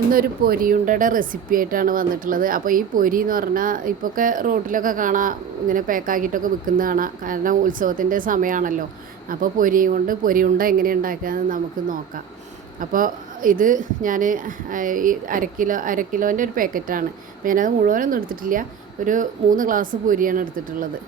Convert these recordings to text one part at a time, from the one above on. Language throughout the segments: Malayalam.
ഇന്നൊരു പൊരിയുണ്ടയുടെ റെസിപ്പി ആയിട്ടാണ് വന്നിട്ടുള്ളത്. അപ്പോൾ ഈ പൊരി എന്ന് പറഞ്ഞാൽ ഇപ്പോഴൊക്കെ റോട്ടിലൊക്കെ കാണാം, ഇങ്ങനെ പാക്കാക്കിയിട്ടൊക്കെ വിൽക്കുന്ന കാണാം. കാരണം ഉത്സവത്തിൻ്റെ സമയമാണല്ലോ. അപ്പോൾ പൊരിയും കൊണ്ട് പൊരിയുണ്ട എങ്ങനെ ഉണ്ടാക്കാമെന്ന് നമുക്ക് നോക്കാം. അപ്പോൾ ഇത് ഞാൻ അര കിലോൻ്റെ ഒരു പാക്കറ്റാണ്. അപ്പോൾ ഞാനത് മുഴുവനൊന്നും എടുത്തിട്ടില്ല, ഒരു 3 ഗ്ലാസ് പൊരിയാണ് എടുത്തിട്ടുള്ളത്.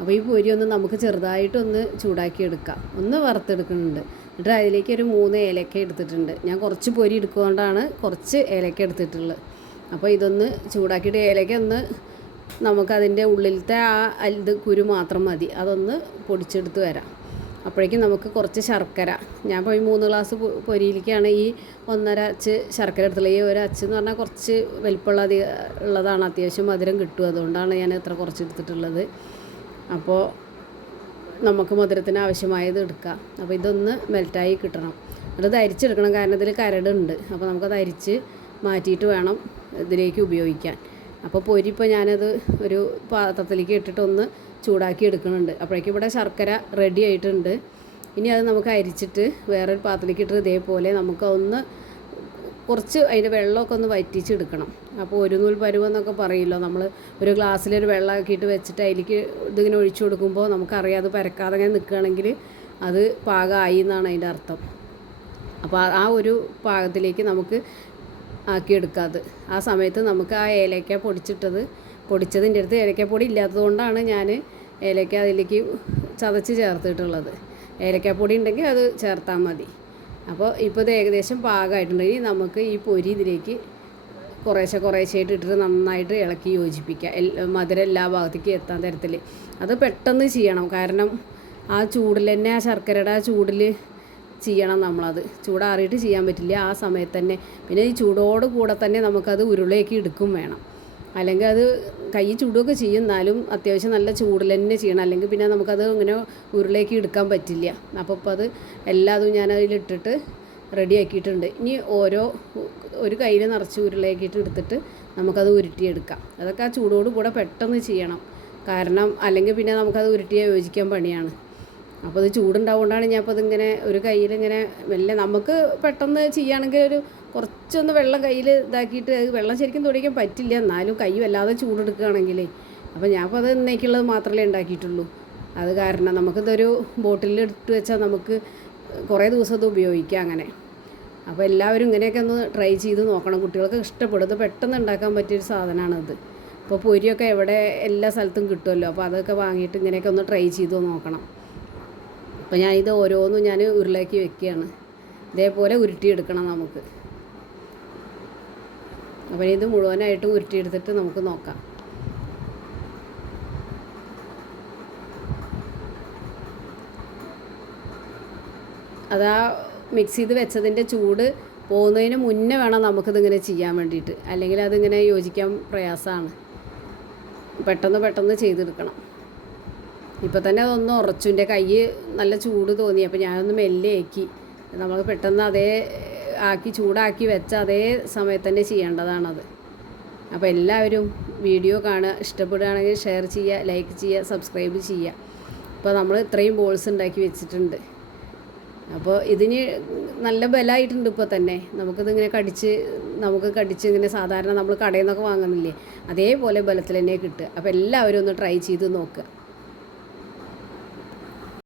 അപ്പോൾ ഈ പൊരി ഒന്ന് നമുക്ക് ചെറുതായിട്ടൊന്ന് ചൂടാക്കി എടുക്കാം. ഒന്ന് വറുത്തെടുക്കുന്നുണ്ട്. എന്നിട്ട് അതിലേക്ക് ഒരു 3 ഏലക്ക എടുത്തിട്ടുണ്ട്. ഞാൻ കുറച്ച് പൊരി എടുക്കുന്നതുകൊണ്ടാണ് കുറച്ച് ഏലക്ക എടുത്തിട്ടുള്ളത്. അപ്പോൾ ഇതൊന്ന് ചൂടാക്കിയിട്ട് ഏലക്ക ഒന്ന് നമുക്കതിൻ്റെ ഉള്ളിലത്തെ ഇത് കുരു മാത്രം മതി, അതൊന്ന് പൊടിച്ചെടുത്ത് വരാം. അപ്പോഴേക്കും നമുക്ക് കുറച്ച് ശർക്കര, ഞാൻ ഇപ്പോൾ ഈ 3 ഗ്ലാസ് പൊരിയിലേക്കാണ് ഈ 1.5 അച്ച് ശർക്കര എടുത്തുള്ളത്. ഈ 1 അച്ച് എന്ന് പറഞ്ഞാൽ കുറച്ച് വലിപ്പമുള്ള ഉള്ളതാണ്, അത്യാവശ്യം മധുരം കിട്ടും, അതുകൊണ്ടാണ് ഞാൻ ഇത്ര കുറച്ച് എടുത്തിട്ടുള്ളത്. അപ്പോൾ നമുക്ക് മധുരത്തിന് ആവശ്യമായത് എടുക്കാം. അപ്പോൾ ഇതൊന്ന് മെൽറ്റായി കിട്ടണം, അത് അരിച്ചെടുക്കണം, കാരണം ഇതിൽ കരടുണ്ട്. അപ്പോൾ നമുക്കത് അരിച്ച് മാറ്റിയിട്ട് വേണം ഇതിലേക്ക് ഉപയോഗിക്കാൻ. അപ്പോൾ പൊരി ഇപ്പോൾ ഞാനത് ഒരു പാത്രത്തിലേക്ക് ഇട്ടിട്ടൊന്ന് ചൂടാക്കി എടുക്കുന്നുണ്ട്. അപ്പോഴേക്കും ഇവിടെ ശർക്കര റെഡി ആയിട്ടുണ്ട്. ഇനി അത് നമുക്ക് അരിച്ചിട്ട് വേറൊരു പാത്രത്തിലേക്ക് ഇട്ടിട്ട് ഇതേപോലെ നമുക്കൊന്ന് കുറച്ച് അതിൻ്റെ വെള്ളമൊക്കെ ഒന്ന് വറ്റിച്ചെടുക്കണം. അപ്പോൾ ഒരു നൂൽ പരുവെന്നൊക്കെ പറയുമല്ലോ, നമ്മൾ ഒരു ഗ്ലാസ്സിലൊരു വെള്ളമാക്കിയിട്ട് വെച്ചിട്ട് അതിലേക്ക് ഇതിങ്ങനെ ഒഴിച്ചു കൊടുക്കുമ്പോൾ നമുക്കറിയാം അത് പരക്കാതെ അങ്ങനെ നിൽക്കുകയാണെങ്കിൽ അത് പാകമായി എന്നാണ് അതിൻ്റെ അർത്ഥം. അപ്പോൾ ആ ഒരു പാകത്തിലേക്ക് നമുക്ക് ആക്കിയെടുക്കാത്. ആ സമയത്ത് നമുക്ക് ആ ഏലക്ക പൊടിച്ചതിൻ്റെ അടുത്ത് ഏലക്കപ്പൊടി ഇല്ലാത്തതുകൊണ്ടാണ് ഞാൻ ഏലക്ക അതിലേക്ക് ചതച്ച് ചേർത്തിട്ടുള്ളത്. ഏലക്കപ്പൊടി ഉണ്ടെങ്കിൽ അത് ചേർത്താൽ മതി. അപ്പോൾ ഇപ്പോൾ ഇത് ഏകദേശം പാകമായിട്ടുണ്ട്. ഇനി നമുക്ക് ഈ പൊരി ഇതിലേക്ക് കുറേശ്ശെയായിട്ട് ഇട്ടിട്ട് നന്നായിട്ട് ഇളക്കി യോജിപ്പിക്കുക, മധുരം എല്ലാ ഭാഗത്തേക്ക് എത്താൻ തരത്തിൽ. അത് പെട്ടെന്ന് ചെയ്യണം, കാരണം ആ ചൂടിൽ തന്നെ, ആ ശർക്കരയുടെ ആ ചൂടിൽ ചെയ്യണം നമ്മളത്. ചൂടാറിയിട്ട് ചെയ്യാൻ പറ്റില്ല, ആ സമയത്ത് തന്നെ. പിന്നെ ഈ ചൂടോട് കൂടെ തന്നെ നമുക്കത് ഉരുളയാക്കി എടുക്കും വേണം, അല്ലെങ്കിൽ അത് കൈ ചൂടുകയൊക്കെ ചെയ്യും, എന്നാലും അത്യാവശ്യം നല്ല ചൂടിൽ തന്നെ ചെയ്യണം, അല്ലെങ്കിൽ പിന്നെ നമുക്കത് ഇങ്ങനെ ഉരുളയാക്കി എടുക്കാൻ പറ്റില്ല. അപ്പോൾ ഇപ്പോൾ അത് എല്ലാതും ഞാനതിലിട്ടിട്ട് റെഡിയാക്കിയിട്ടുണ്ട്. ഇനി ഒരു കയ്യിൽ നിറച്ച് ഉരുളയാക്കിയിട്ട് എടുത്തിട്ട് നമുക്കത് ഉരുട്ടിയെടുക്കാം. അതൊക്കെ ആ ചൂടോട് കൂടെ പെട്ടെന്ന് ചെയ്യണം, കാരണം അല്ലെങ്കിൽ പിന്നെ നമുക്കത് ഉരുട്ടിയാൽ യോജിക്കാൻ പണിയാണ്. അപ്പോൾ അത് ചൂടുണ്ടാവുകൊണ്ടാണ് ഞാൻ അപ്പോൾ അതിങ്ങനെ ഒരു കയ്യിലിങ്ങനെ മെല്ലെ, നമുക്ക് പെട്ടെന്ന് ചെയ്യുകയാണെങ്കിൽ കുറച്ചൊന്ന് വെള്ളം കയ്യിൽ ഇതാക്കിയിട്ട്, വെള്ളം ശരിക്കും തുടയ്ക്കാൻ പറ്റില്ല, എന്നാലും കൈ വല്ലാതെ ചൂടെടുക്കുകയാണെങ്കിലേ. അപ്പോൾ ഞാൻ അപ്പോൾ അത് ഇന്നേക്കുള്ളത് മാത്രമേ ഉണ്ടാക്കിയിട്ടുള്ളൂ. അത് കാരണം നമുക്കിതൊരു ബോട്ടിലിൽ ഇട്ട് വെച്ചാൽ നമുക്ക് കുറേ ദിവസം ഇത് ഉപയോഗിക്കാം അങ്ങനെ. അപ്പോൾ എല്ലാവരും ഇങ്ങനെയൊക്കെ ഒന്ന് ട്രൈ ചെയ്ത് നോക്കണം, കുട്ടികൾക്ക് ഇഷ്ടപ്പെടും. ഇത് പെട്ടെന്ന് ഉണ്ടാക്കാൻ പറ്റിയൊരു സാധനമാണിത്. ഇപ്പോൾ പൊരിയൊക്കെ എവിടെ എല്ലാ സ്ഥലത്തും കിട്ടുമല്ലോ, അപ്പോൾ അതൊക്കെ വാങ്ങിയിട്ട് ഇങ്ങനെയൊക്കെ ഒന്ന് ട്രൈ ചെയ്ത് നോക്കണം. അപ്പോൾ ഞാനിത് ഓരോന്നും ഞാൻ ഉരുളാക്കി വെക്കുകയാണ്. ഇതേപോലെ ഉരുട്ടിയെടുക്കണം നമുക്ക്. അപ്പോൾ ഇത് മുഴുവനായിട്ട് ഉരുട്ടിയെടുത്തിട്ട് നമുക്ക് നോക്കാം. അതാ മിക്സ് ചെയ്ത് വെച്ചതിൻ്റെ ചൂട് പോകുന്നതിന് മുന്നേ വേണം നമുക്കിതിങ്ങനെ ചെയ്യാൻ വേണ്ടിയിട്ട്, അല്ലെങ്കിൽ അതിങ്ങനെ യോജിക്കാൻ പ്രയാസമാണ്. പെട്ടെന്ന് ചെയ്തെടുക്കണം. ഇപ്പോൾ തന്നെ അതൊന്ന് ഉറച്ചു, എൻ്റെ കൈ നല്ല ചൂട് തോന്നി. അപ്പോൾ ഞാനൊന്ന് മെല്ലെ ആക്കി, നമ്മൾ പെട്ടെന്ന് അതേ ആക്കി ചൂടാക്കി വെച്ച അതേ സമയത്ത് തന്നെ ചെയ്യേണ്ടതാണത്. അപ്പോൾ എല്ലാവരും വീഡിയോ കാണുക, ഇഷ്ടപ്പെടുകയാണെങ്കിൽ ഷെയർ ചെയ്യുക, ലൈക്ക് ചെയ്യുക, സബ്സ്ക്രൈബ് ചെയ്യുക. ഇപ്പോൾ നമ്മൾ ഇത്രയും ബോൾസ് ഉണ്ടാക്കി വെച്ചിട്ടുണ്ട്. അപ്പോൾ ഇതിന് നല്ല ബലമായിട്ടുണ്ട് ഇപ്പോൾ തന്നെ. നമുക്കിതിങ്ങനെ കടിച്ച് ഇങ്ങനെ സാധാരണ നമ്മൾ കടയിൽ നിന്നൊക്കെ വാങ്ങുന്നില്ലേ, അതേപോലെ ബലത്തിൽ തന്നെ കിട്ടുക. അപ്പോൾ എല്ലാവരും ഒന്ന് ട്രൈ ചെയ്ത് നോക്കുക.